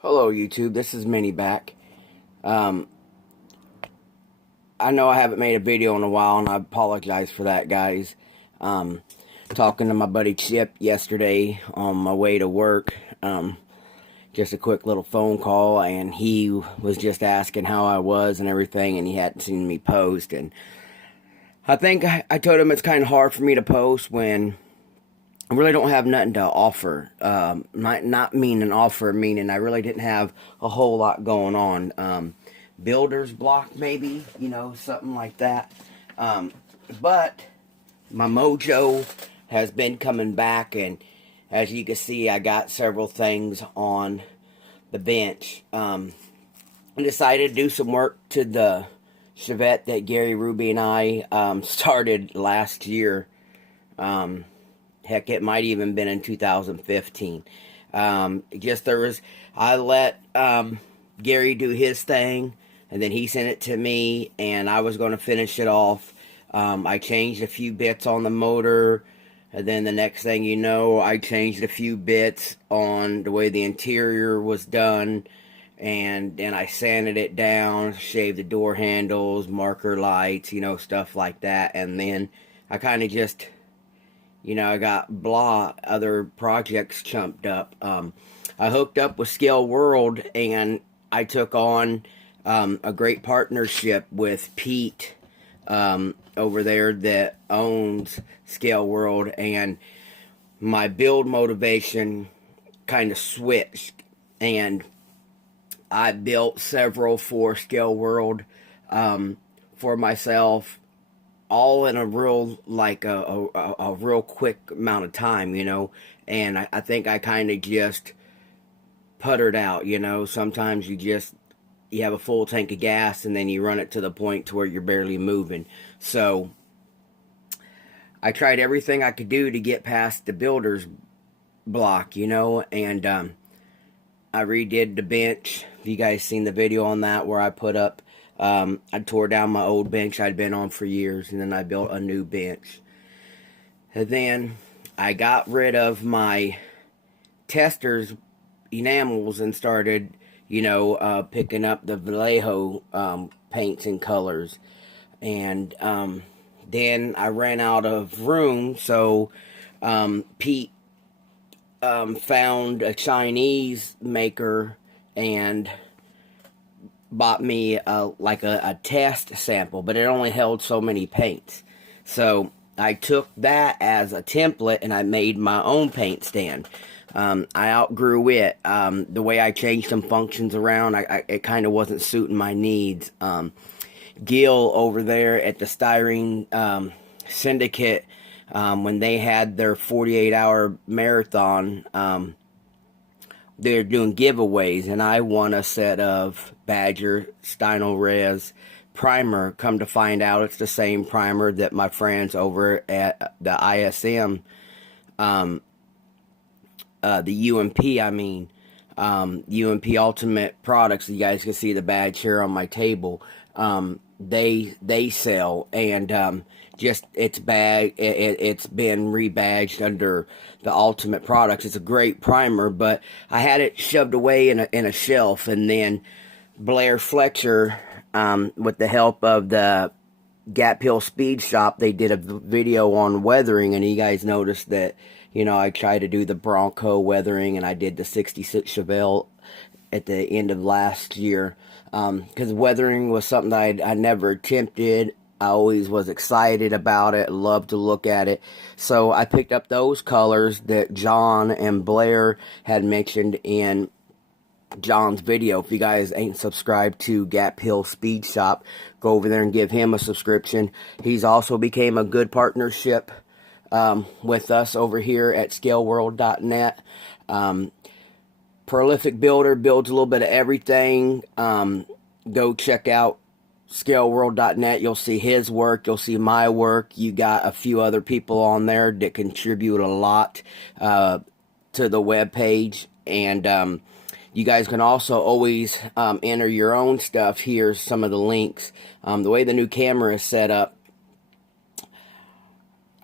Hello YouTube, this is Minnie back. Um, I know I haven't made a video in a while and I apologize for that, guys. Um, Talking to my buddy Chip yesterday on my way to work. Just a quick little phone call, and he was just asking how I was and everything, and he hadn't seen me post. And I think I told him it's kind of hard for me to post when I really don't have nothing to offer. Not meaning offer, meaning I really didn't have a whole lot going on. Builder's block, maybe, something like that. But my mojo has been coming back, and as you can see, I got several things on the bench. I decided to do some work to the Chevette that Gary Ruby and I started last year. Heck, it might even been in 2015. I let Gary do his thing, and then he sent it to me, and I was going to finish it off. I changed a few bits on the motor, and then the next thing you know, I changed a few bits on the way the interior was done, and then I sanded it down, shaved the door handles, marker lights, stuff like that, and then I kind of just... I got other projects chumped up. I hooked up with Scale World, and I took on a great partnership with Pete over there that owns Scale World, and my build motivation kind of switched, and I built several for Scale World for myself, all in a real, like a real quick amount of time, and I think I kind of just puttered out, sometimes you have a full tank of gas and then you run it to the point to where you're barely moving. So I tried everything I could do to get past the builder's block, and I redid the bench. If you guys seen the video on that where I put up, I tore down my old bench I'd been on for years, and then I built a new bench. And then I got rid of my testers enamels and started, picking up the Vallejo paints and colors. And then I ran out of room, so Pete found a Chinese maker and bought me a test sample, but it only held so many paints. So I took that as a template and I made my own paint stand. I outgrew it. The way I changed some functions around, it kind of wasn't suiting my needs. Gil over there at the Styrene Syndicate, when they had their 48-hour marathon, they're doing giveaways, and I won a set of Badger Stynylrez primer. Come to find out, it's the same primer that my friends over at the ISM, the UMP Ultimate Products. You guys can see the badge here on my table. They sell, and it's been rebadged under the Ultimate Products. It's a great primer, but I had it shoved away in a shelf, and then Blair Fletcher, with the help of the Gap Hill Speed Shop, they did a video on weathering, and you guys noticed that, I tried to do the Bronco weathering, and I did the 66 Chevelle at the end of last year, because weathering was something that I never attempted. I always was excited about it, loved to look at it. So I picked up those colors that John and Blair had mentioned in John's video. If you guys ain't subscribed to Gap Hill Speed Shop, go over there and give him a subscription. He's also became a good partnership with us over here at ScaleWorld.net. Prolific builder, builds a little bit of everything. Go check out ScaleWorld.net. You'll see his work, you'll see my work. You got a few other people on there that contribute a lot to the web page, and you guys can also always enter your own stuff. Here's some of the links. The way the new camera is set up,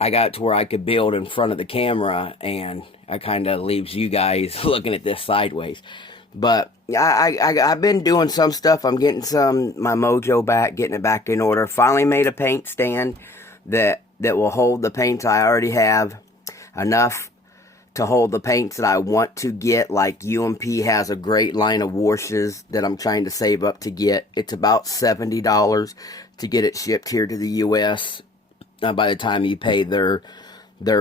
I got to where I could build in front of the camera, and it kind of leaves you guys looking at this sideways. But I've been doing some stuff. I'm getting my mojo back, getting it back in order. Finally made a paint stand that will hold the paints I already have, enough to hold the paints that I want to get. Like UMP has a great line of washes that I'm trying to save up to get. It's about $70 to get it shipped here to the US by the time you pay their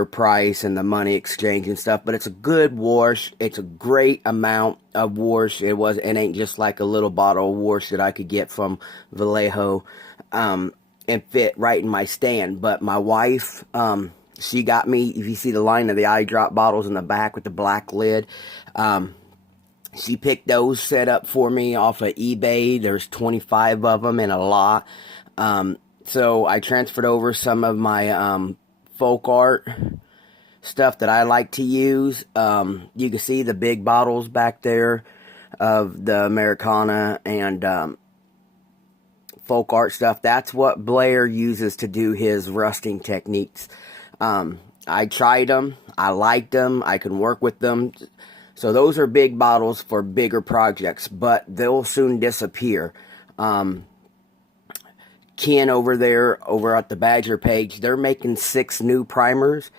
price and the money exchange and stuff. But it's a good wash. It's a great amount of wash. It ain't just like a little bottle of wash that I could get from Vallejo and fit right in my stand. But my wife, she got me, if you see the line of the eye drop bottles in the back with the black lid, she picked those set up for me off of eBay. There's 25 of them in a lot. So I transferred over some of my folk art stuff that I like to use. You can see the big bottles back there of the Americana and folk art stuff. That's what Blair uses to do his rusting techniques. I tried them. I liked them. I can work with them. So those are big bottles for bigger projects, but they'll soon disappear. Ken over at the Badger page, they're making 6 new primers,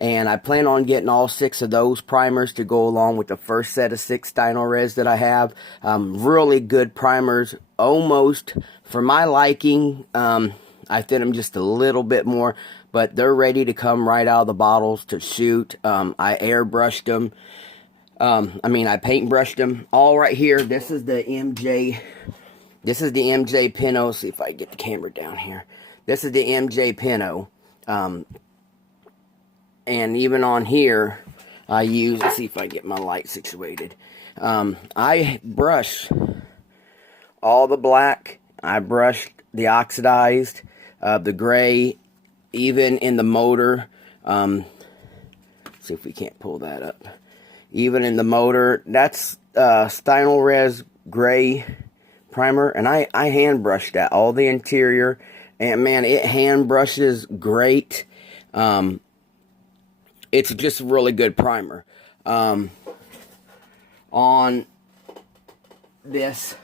and I plan on getting all 6 of those primers to go along with the first set of 6 Stynylrez that I have. Really good primers, almost for my liking. I thin them just a little bit more, but they're ready to come right out of the bottles to shoot. I airbrushed them. I paint brushed them all right here. This is the MJ Pinot. See if I can get the camera down here. This is the MJ Pinot. And even on here, I use, let's see if I get my light situated. I brush all the black. I brushed the oxidized, the gray, even in the motor. See if we can't pull that up. Even in the motor, that's Stynylrez gray primer, and I hand brushed that, all the interior, and man, it hand brushes great. It's just a really good primer. On this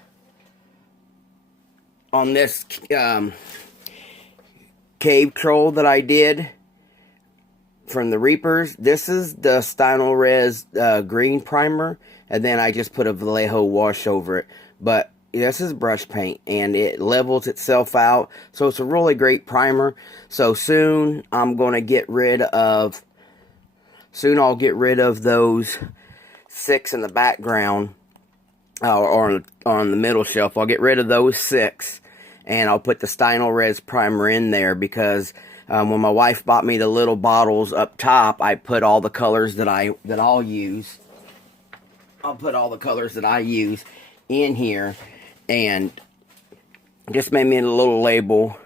cave troll that I did from the Reapers, this is the Stynylrez green primer, and then I just put a Vallejo wash over it. But this is brush paint, and it levels itself out, so it's a really great primer. So soon I'm going to get rid of, I'll get rid of those 6 in the background, or on the middle shelf. I'll get rid of those 6, and I'll put the Stynylrez primer in there, because when my wife bought me the little bottles up top, I put all the colors that I'll use. I'll put all the colors that I use in here, and just made me a little label,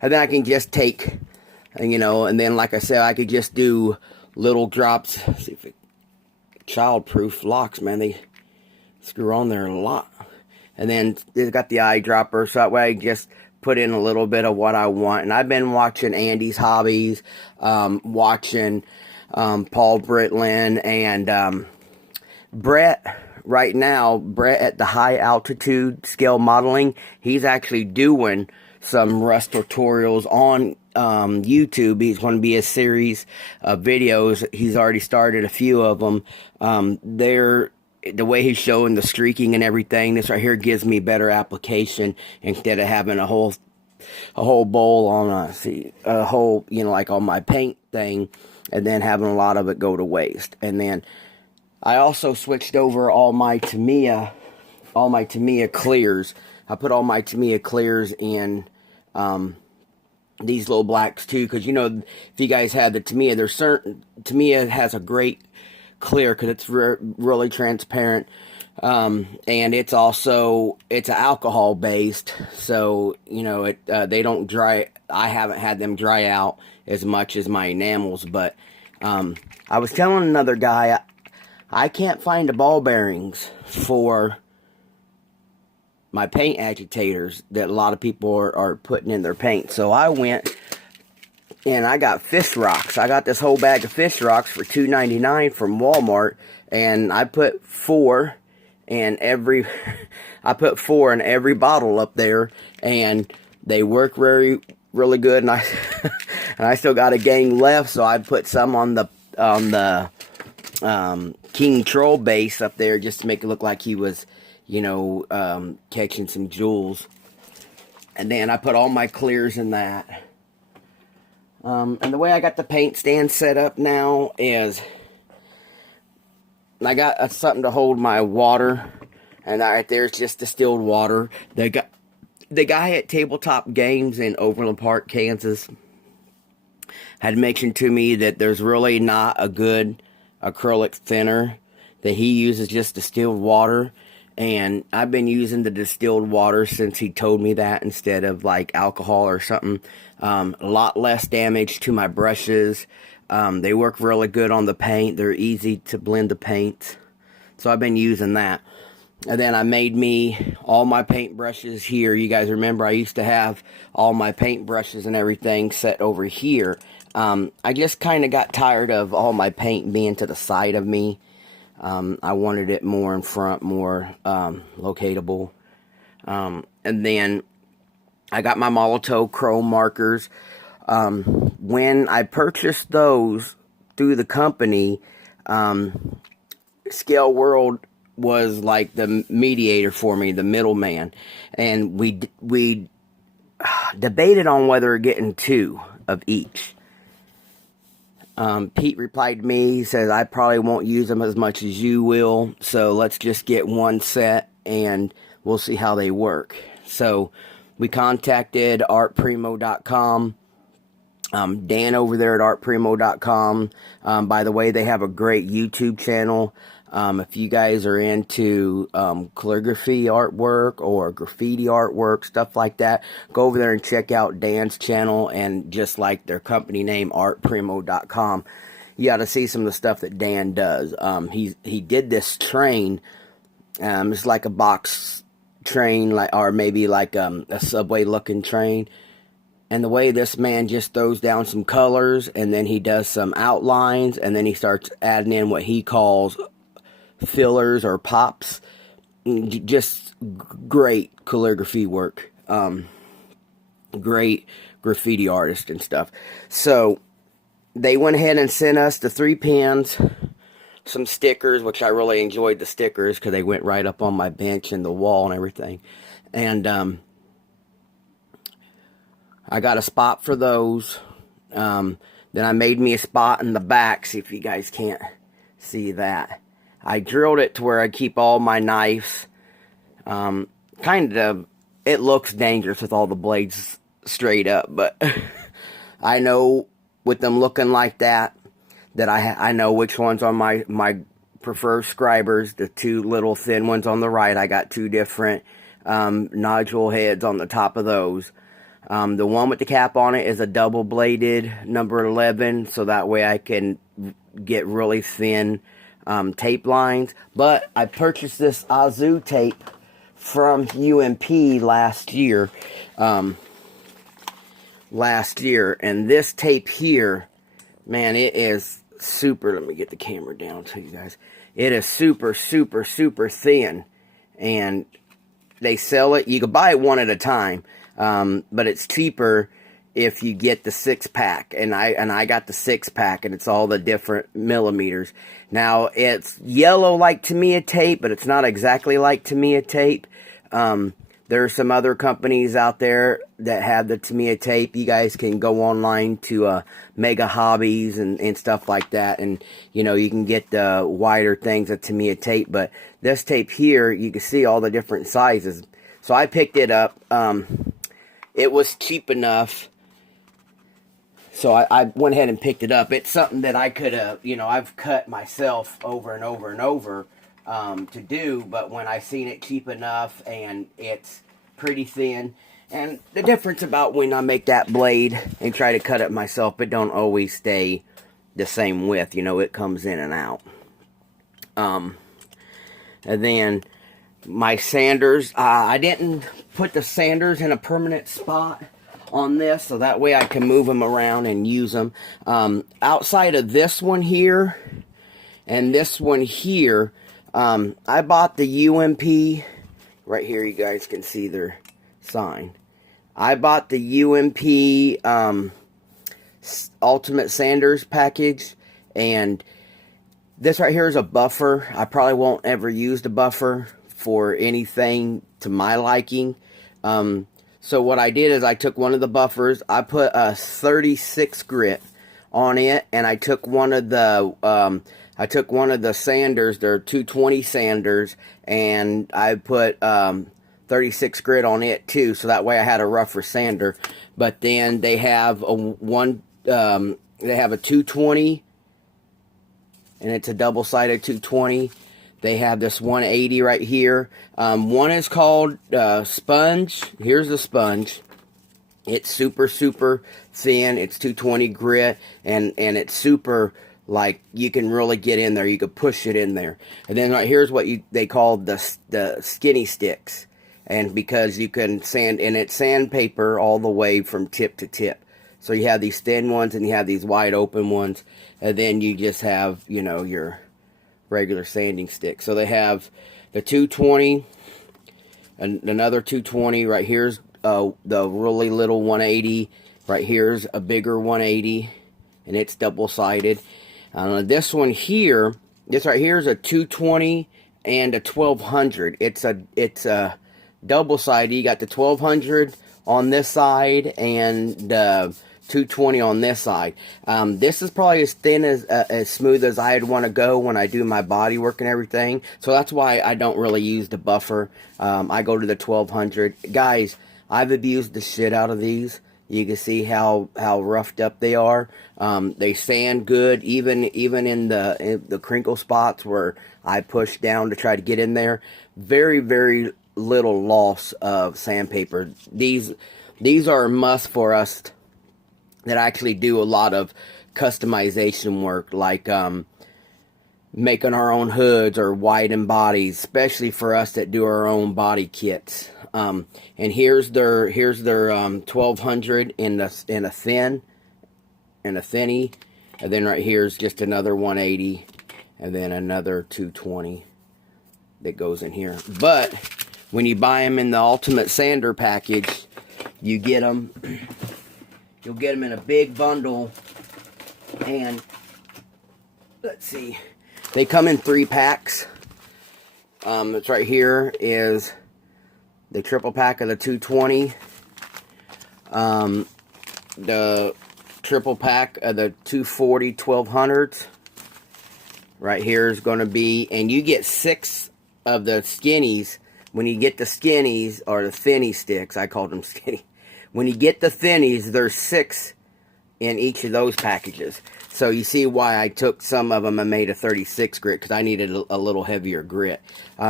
and then I can just take, and then like I said, I could just do little drops. Let's see if it, childproof locks, man, they screw on there a lot. And then it's got the eyedropper, so that way I just put in a little bit of what I want. And I've been watching Andy's Hobbies, watching Paul Britlin, and Brett. Right now, Brett at the High Altitude Scale Modeling, he's actually doing some rust tutorials on YouTube. He's going to be a series of videos. He's already started a few of them. The way he's showing the streaking and everything, this right here gives me better application, instead of having a whole bowl on a whole, like on my paint thing, and then having a lot of it go to waste. And then I also switched over all my Tamiya clears. I put all my Tamiya clears in these little blacks too, because if you guys have the Tamiya, Tamiya has a great clear, because it's really transparent, and it's alcohol based, so they don't dry. I haven't had them dry out as much as my enamels. But I was telling another guy, I can't find the ball bearings for my paint agitators that a lot of people are putting in their paint. So I went and I got fish rocks. I got this whole bag of fish rocks for $2.99 from Walmart, and I put 4 and every I put 4 in every bottle up there, and they work really good. And I and I still got a gang left, so I put some on the King Troll base up there just to make it look like he was, you know, catching some jewels. And then I put all my clears in that. And the way I got the paint stand set up now is I got something to hold my water, and right there's just distilled water. The guy at Tabletop Games in Overland Park, Kansas, had mentioned to me that there's really not a good acrylic thinner, that he uses just distilled water. And I've been using the distilled water since he told me that, instead of like alcohol or something. A lot less damage to my brushes. They work really good on the paint. They're easy to blend the paint. So I've been using that. And then I made me all my paint brushes here. You guys remember I used to have all my paint brushes and everything set over here. I just kind of got tired of all my paint being to the side of me. I wanted it more in front, more locatable. And then I got my Molotow chrome markers. When I purchased those through the company, Scale World was like the mediator for me, the middleman. And we debated on whether getting 2 of each. Pete replied to me, he says, I probably won't use them as much as you will, so let's just get 1 set and we'll see how they work. So we contacted artprimo.com. Dan over there at artprimo.com. By the way, they have a great YouTube channel. If you guys are into calligraphy artwork or graffiti artwork, stuff like that, go over there and check out Dan's channel, and just like their company name, artprimo.com. You got to see some of the stuff that Dan does. He did this train. It's like a box train, or maybe like a subway looking train. And the way this man just throws down some colors, and then he does some outlines, and then he starts adding in what he calls fillers or pops. Just great calligraphy work. Great graffiti artist and stuff. So they went ahead and sent us the 3 pins, some stickers, which I really enjoyed the stickers because they went right up on my bench and the wall and everything. And I got a spot for those. Then I made me a spot in the back. See if you guys can't see that. I drilled it to where I keep all my knives. Kind of, it looks dangerous with all the blades straight up, but I know with them looking like that, that I know which ones are my preferred scribers. The 2 little thin ones on the right, I got 2 different nodule heads on the top of those. The one with the cap on it is a double-bladed number 11, so that way I can get really thin tape lines. But I purchased this Azu tape from UMP last year. And this tape here, man, it is super. Let me get the camera down to you guys. It is super, super, super thin, and they sell it. You can buy it 1 at a time. But it's cheaper if you get the 6-pack, and I got the 6-pack, and it's all the different millimeters. Now it's yellow like Tamiya tape, but it's not exactly like Tamiya tape. There are some other companies out there that have the Tamiya tape. You guys can go online to Mega Hobbies and stuff like that, and you know, you can get the wider things of Tamiya tape. But this tape here, you can see all the different sizes. So I picked it up. It was cheap enough, so I went ahead and picked it up. It's something that I could have, you know, I've cut myself over and over and over to do, but when I seen it cheap enough and it's pretty thin, and the difference about when I make that blade and try to cut it myself, it don't always stay the same width, you know, it comes in and out. And then my sanders, I didn't put the sanders in a permanent spot on this, so that way I can move them around and use them. Outside of this one here and this one here, I bought the UMP, right here you guys can see their sign. I bought the UMP Ultimate Sanders package, and this right here is a buffer. I probably won't ever use the buffer for anything to my liking. So what I did is I took one of the buffers, I put a 36 grit on it, and I took one of the sanders, they're 220 sanders, and I put 36 grit on it too, so that way I had a rougher sander. But then they have a 220, and it's a double-sided 220. They have this 180 right here. One is called Sponge. Here's the Sponge. It's super, super thin. It's 220 grit, and it's super, like, you can really get in there. You can push it in there. And then right here's what they call the skinny sticks. And because you can sand, and it's sandpaper all the way from tip to tip. So you have these thin ones, and you have these wide open ones. And then you just have, you know, your regular sanding stick. So they have the 220 and another 220. Right here's the really little 180. Right here's a bigger 180, and it's double-sided. This one here, this right here is a 220 and a 1200. It's a double-sided. You got the 1200 on this side and 220 on this side. This is probably as thin as smooth as I'd want to go when I do my body work and everything. So that's why I don't really use the buffer. I go to the 1200. Guys, I've abused the shit out of these. You can see how roughed up they are. They sand good, even in the crinkle spots where I push down to try to get in there. Very, very little loss of sandpaper. These are a must for us that actually do a lot of customization work, like making our own hoods or widen bodies, especially for us that do our own body kits. And here's their 1200 in a thin, and a thinny, and then right here's just another 180, and then another 220 that goes in here. But when you buy them in the Ultimate Sander package, you get them. You'll get them in a big bundle, and let's see, they come in 3 packs. It's right here is the triple pack of the 220, the triple pack of the 240 1200s. Right here is going to be, and you get 6 of the skinnies. When you get the skinnies, or the thinny sticks, I called them skinny. When you get the thinnies, there's 6 in each of those packages. So you see why I took some of them and made a 36 grit, because I needed a little heavier grit.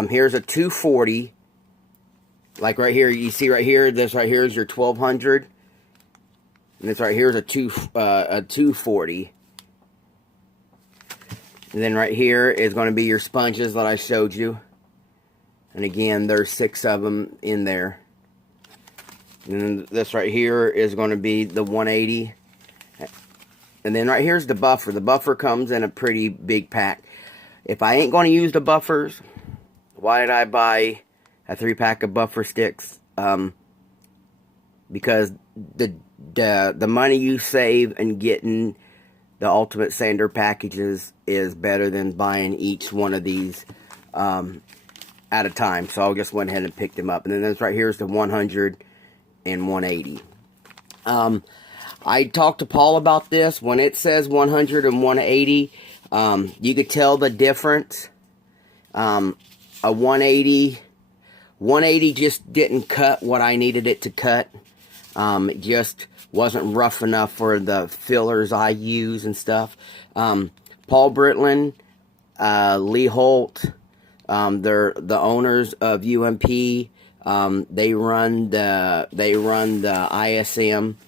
Here's a 240. Like right here, you see right here, this right here is your 1200. And this right here is a 240. And then right here is going to be your sponges that I showed you. And again, there's 6 of them in there. And then this right here is going to be the 180. And then right here's the buffer. The buffer comes in a pretty big pack. If I ain't going to use the buffers, why did I buy a 3-pack of buffer sticks? Because the money you save and getting the Ultimate Sander packages is better than buying each one of these at a time. So I just went ahead and picked them up. And then this right here is the 100 and 180. I talked to Paul about this. When it says 100 and 180, you could tell the difference. A 180 just didn't cut what I needed it to cut. It just wasn't rough enough for the fillers I use and stuff. Paul Britland, Lee Holt, they're the owners of UMP. They run the ISM.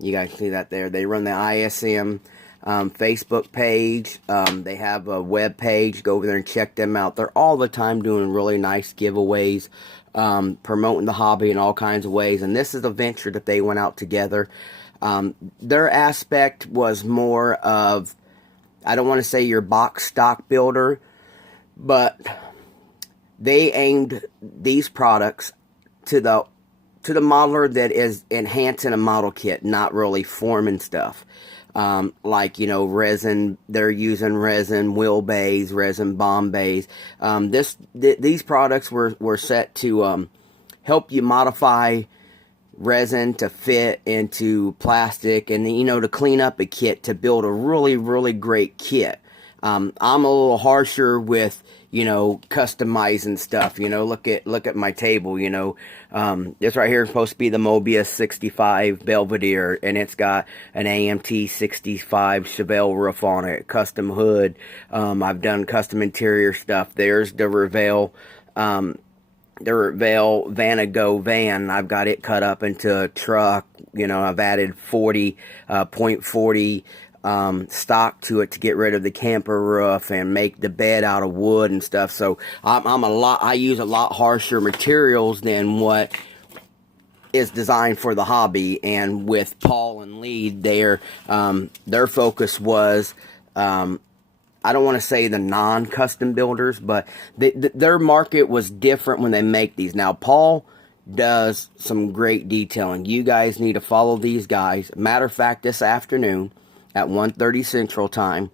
You guys see that there? They run the ISM Facebook page. They have a web page. Go over there and check them out. They're all the time doing really nice giveaways, promoting the hobby in all kinds of ways. And this is a venture that they went out together. Their aspect was more of, I don't want to say your box stock builder, but they aimed these products to the modeler that is enhancing a model kit, not really forming stuff. Like, you know, resin, they're using resin wheelbase, resin bombays. These products were set to help you modify resin to fit into plastic, and, you know, to clean up a kit to build a really, really great kit. I'm a little harsher with, you know, customizing stuff. You know, look at my table. You know, this right here is supposed to be the Mobius 65 Belvedere, and it's got an AMT 65 Chevelle roof on it, custom hood. I've done custom interior stuff. There's the Revell Vanago van. I've got it cut up into a truck. You know, I've added 40.40 stock to it to get rid of the camper roof and make the bed out of wood and stuff. So I use a lot harsher materials than what is designed for the hobby. And with Paul and Lee, their focus was, I don't want to say the non-custom builders, but their market was different when they make these. Now, Paul does some great detailing. You guys need to follow these guys. Matter of fact, this afternoon at 1:30 Central Time,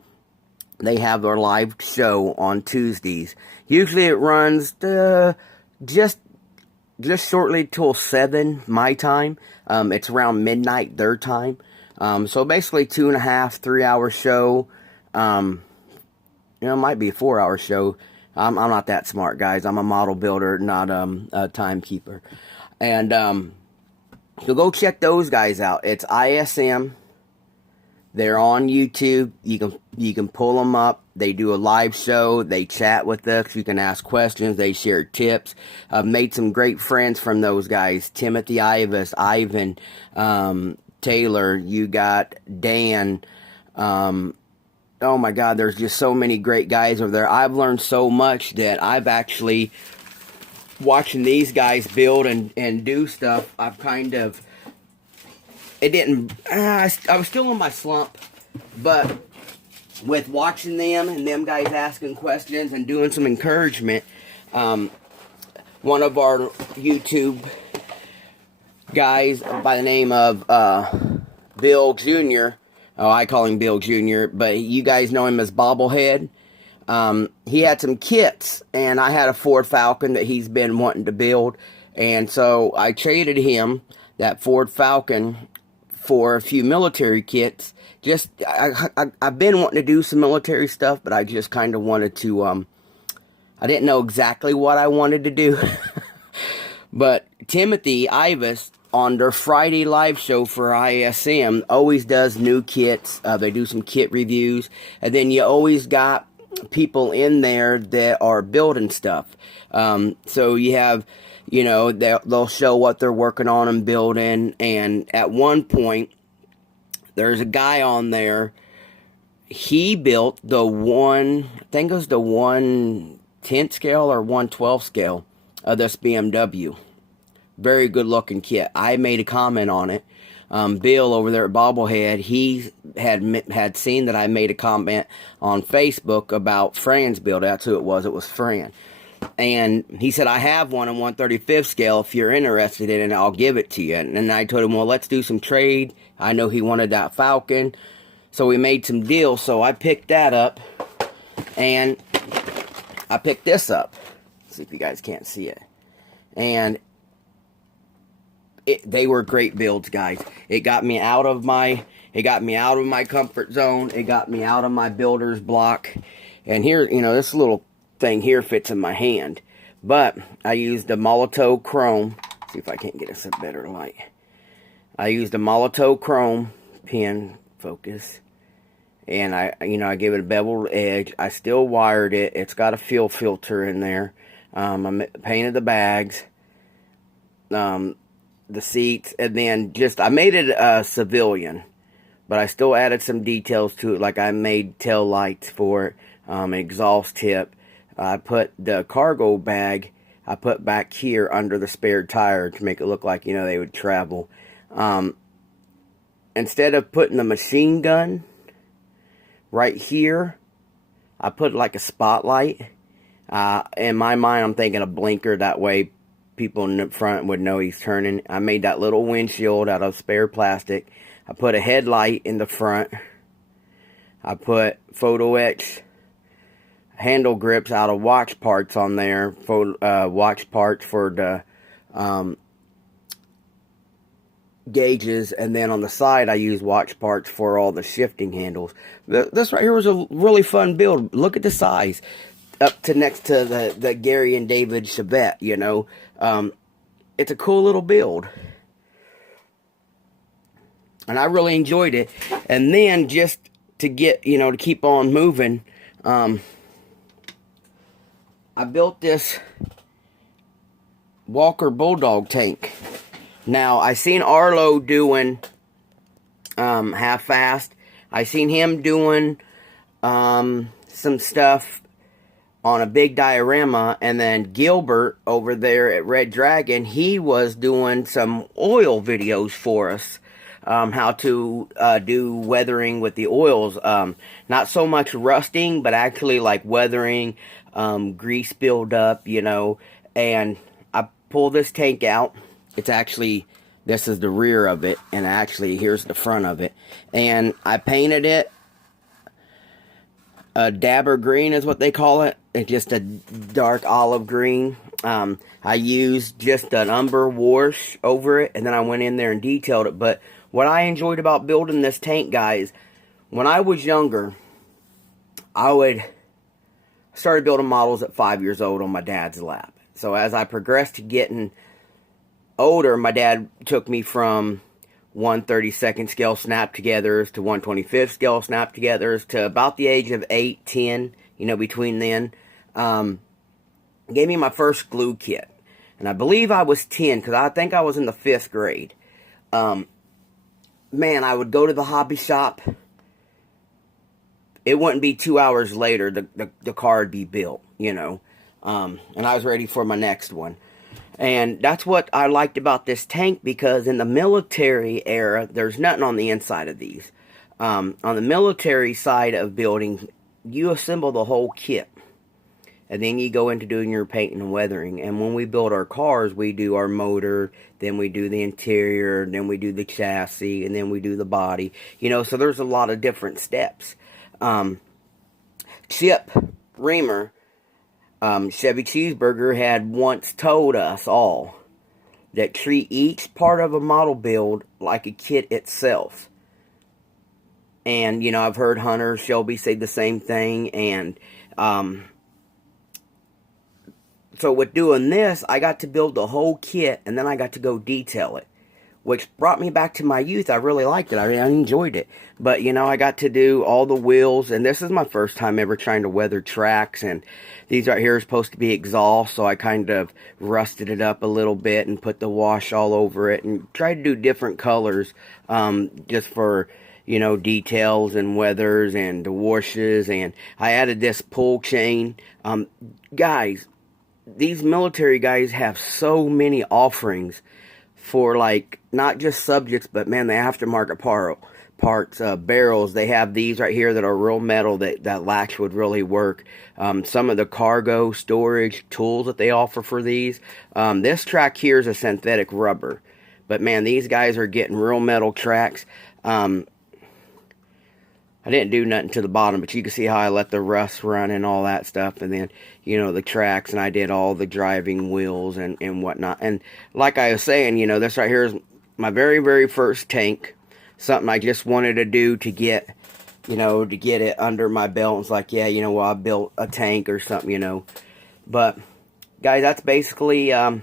they have their live show on Tuesdays. Usually it runs just shortly till 7 my time. It's around midnight their time. So basically 2.5, 3 hour show. You know, it might be a 4 hour show. I'm not that smart, guys. I'm a model builder, not a timekeeper. And so go check those guys out. It's ISM. They're on YouTube. You can pull them up. They do a live show. They chat with us. You can ask questions. They share tips. I've made some great friends from those guys. Timothy Ivis, Ivan, Taylor. You got Dan. Oh my God, there's just so many great guys over there. I've learned so much that I've actually, watching these guys build and do stuff, I've kind of, I was still in my slump, but with watching them and them guys asking questions and doing some encouragement, one of our YouTube guys by the name of Bill Jr., oh, I call him Bill Jr., but you guys know him as Bobblehead. He had some kits, and I had a Ford Falcon that he's been wanting to build, and so I traded him that Ford Falcon for a few military kits. I've been wanting to do some military stuff, but I just kind of wanted to, I didn't know exactly what I wanted to do. But Timothy Ivis, on their Friday live show for ISM, always does new kits. They do some kit reviews. And then you always got people in there that are building stuff. So you have, you know, they'll show what they're working on and building. And at one point, there's a guy on there. He built the I think it was the 1/10 scale or 1/12 scale of this BMW. Very good looking kit. I made a comment on it. Bill over there at Bobblehead, he had seen that I made a comment on Facebook about Fran's build. That's who it was. It was Fran. And he said, I have one on 1/35 scale. If you're interested in it, I'll give it to you. And I told him, well, let's do some trade. I know he wanted that Falcon. So we made some deals. So I picked that up. And I picked this up. Let's see if you guys can't see it. And they were great builds, guys. It got me out of my comfort zone. It got me out of my builder's block. And here, you know, this little thing here fits in my hand. But I used a Molotow Chrome. See if I can't get us a better light. I used a Molotow Chrome pin focus. And I gave it a beveled edge. I still wired it. It's got a fuel filter in there. I painted the bags. The seats, and then I made it a civilian, but I still added some details to it, like I made tail lights for it, exhaust tip. I put the cargo bag, I put back here under the spare tire to make it look like, you know, they would travel. Instead of putting the machine gun right here, I put like a spotlight. In my mind, I'm thinking a blinker. That way people in the front would know he's turning. I made that little windshield out of spare plastic. I put a headlight in the front. I put photo etch handle grips out of watch parts on there. Watch parts for the gauges, and then on the side I use watch parts for all the shifting handles. This right here was a really fun build. Look at the size up to next to the Gary and David Chevette, you know. It's a cool little build, and I really enjoyed it. And then just to get, you know, to keep on moving, I built this Walker Bulldog tank. Now, I seen Arlo doing half-fast. I seen him doing some stuff on a big diorama, and then Gilbert over there at Red Dragon, he was doing some oil videos for us, how to do weathering with the oils. Not so much rusting, but actually like weathering, grease buildup, you know. And I pull this tank out. It's actually, this is the rear of it, and actually here's the front of it. And I painted it a dabber green is what they call it. It's just a dark olive green. I used just an umber wash over it, and then I went in there and detailed it. But what I enjoyed about building this tank, guys, when I was younger, I started building models at 5 years old on my dad's lap. So as I progressed to getting older, my dad took me from 1/32 scale snap-togethers to 1/25 scale snap-togethers to about the age of 8, 10, you know, between then. Gave me my first glue kit. And I believe I was 10, because I think I was in the 5th grade. Man, I would go to the hobby shop. It wouldn't be 2 hours later, the car would be built, you know. And I was ready for my next one. And that's what I liked about this tank, because in the military era, there's nothing on the inside of these. On the military side of building, you assemble the whole kit. And then you go into doing your painting and weathering. And when we build our cars, we do our motor, then we do the interior, then we do the chassis, and then we do the body. You know, so there's a lot of different steps. Chip Reamer, Chevy Cheeseburger, had once told us all that treat each part of a model build like a kit itself. And, you know, I've heard Hunter Shelby say the same thing. And so with doing this, I got to build the whole kit, and then I got to go detail it, which brought me back to my youth. I really liked it. I enjoyed it. But, you know, I got to do all the wheels, and this is my first time ever trying to weather tracks, and these right here are supposed to be exhaust, so I kind of rusted it up a little bit and put the wash all over it and tried to do different colors just for, you know, details and weathers and the washes. And I added this pull chain. Guys, these military guys have so many offerings for, like, not just subjects, but, man, the aftermarket parts, barrels. They have these right here that are real metal that latch would really work. Some of the cargo storage tools that they offer for these. This track here is a synthetic rubber, but, man, these guys are getting real metal tracks. I didn't do nothing to the bottom, but you can see how I let the rust run and all that stuff. And then, you know, the tracks, and I did all the driving wheels and whatnot. And like I was saying, you know, this right here is my very, very first tank. Something I just wanted to do to get, you know, to get it under my belt. It's like, yeah, you know, well, I built a tank or something, you know. But, guys, that's basically a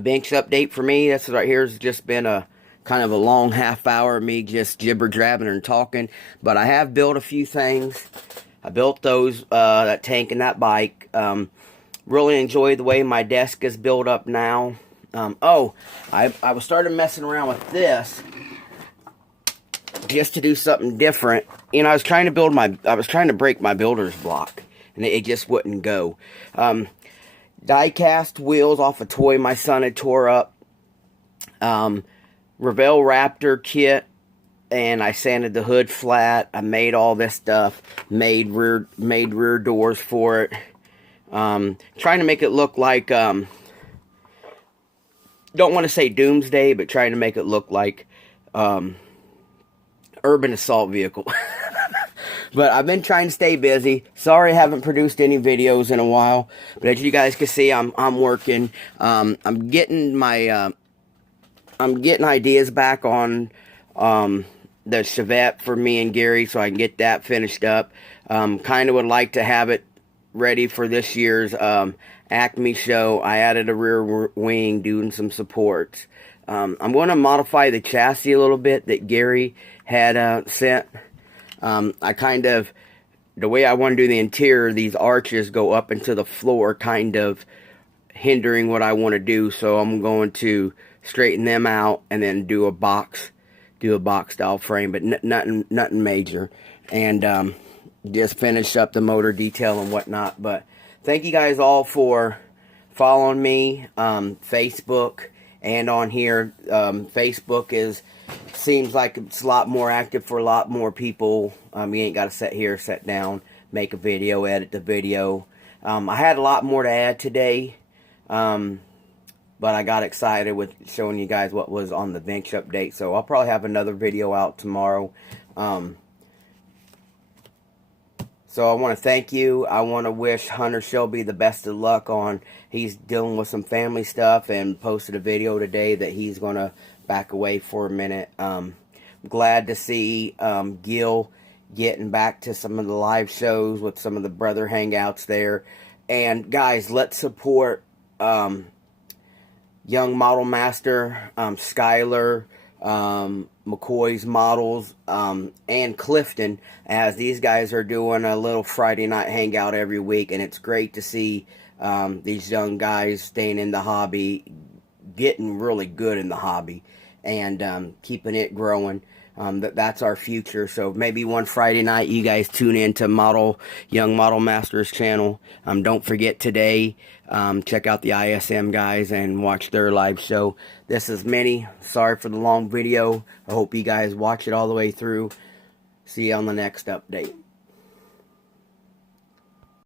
Binks update for me. This right here has just been a kind of a long half hour of me just jibber-jabbing and talking. But I have built a few things. I built those, that tank and that bike. Really enjoy the way my desk is built up now. I was started messing around with this just to do something different. You know, I was trying to break my builder's block, and it just wouldn't go. Die-cast wheels off a toy my son had tore up. Revell Raptor kit, and I sanded the hood flat. I made all this stuff, made rear doors for it. Trying to make it look like, don't want to say doomsday, but trying to make it look like urban assault vehicle. But I've been trying to stay busy. Sorry I haven't produced any videos in a while. But as you guys can see, I'm working. I'm getting my I'm getting ideas back on the Chevette for me and Gary, so I can get that finished up. Kind of would like to have it ready for this year's Acme show. I added a rear wing, doing some supports. I'm going to modify the chassis a little bit that Gary had sent. I kind of, the way I want to do the interior, these arches go up into the floor, kind of hindering what I want to do. So I'm going to straighten them out and then do a box style frame, but nothing major. And just finish up the motor detail and whatnot. But thank you guys all for following me, Facebook and on here. Facebook seems like it's a lot more active for a lot more people. You ain't got to sit down, make a video, edit the video. I had a lot more to add today, but I got excited with showing you guys what was on the bench update. So I'll probably have another video out tomorrow. So I want to thank you. I want to wish Hunter Shelby the best of luck he's dealing with some family stuff, and posted a video today that he's going to back away for a minute. Glad to see Gil getting back to some of the live shows with some of the brother hangouts there. And guys, let's support Young Model Master, Skylar, McCoy's Models, and Clifton, as these guys are doing a little Friday night hangout every week. And it's great to see these young guys staying in the hobby, getting really good in the hobby, and keeping it growing. That's our future. So maybe one Friday night you guys tune in to Young Model Masters channel. Don't forget today, check out the ISM guys and watch their live show. This is Minnie. Sorry for the long video. I hope you guys watch it all the way through. See you on the next update.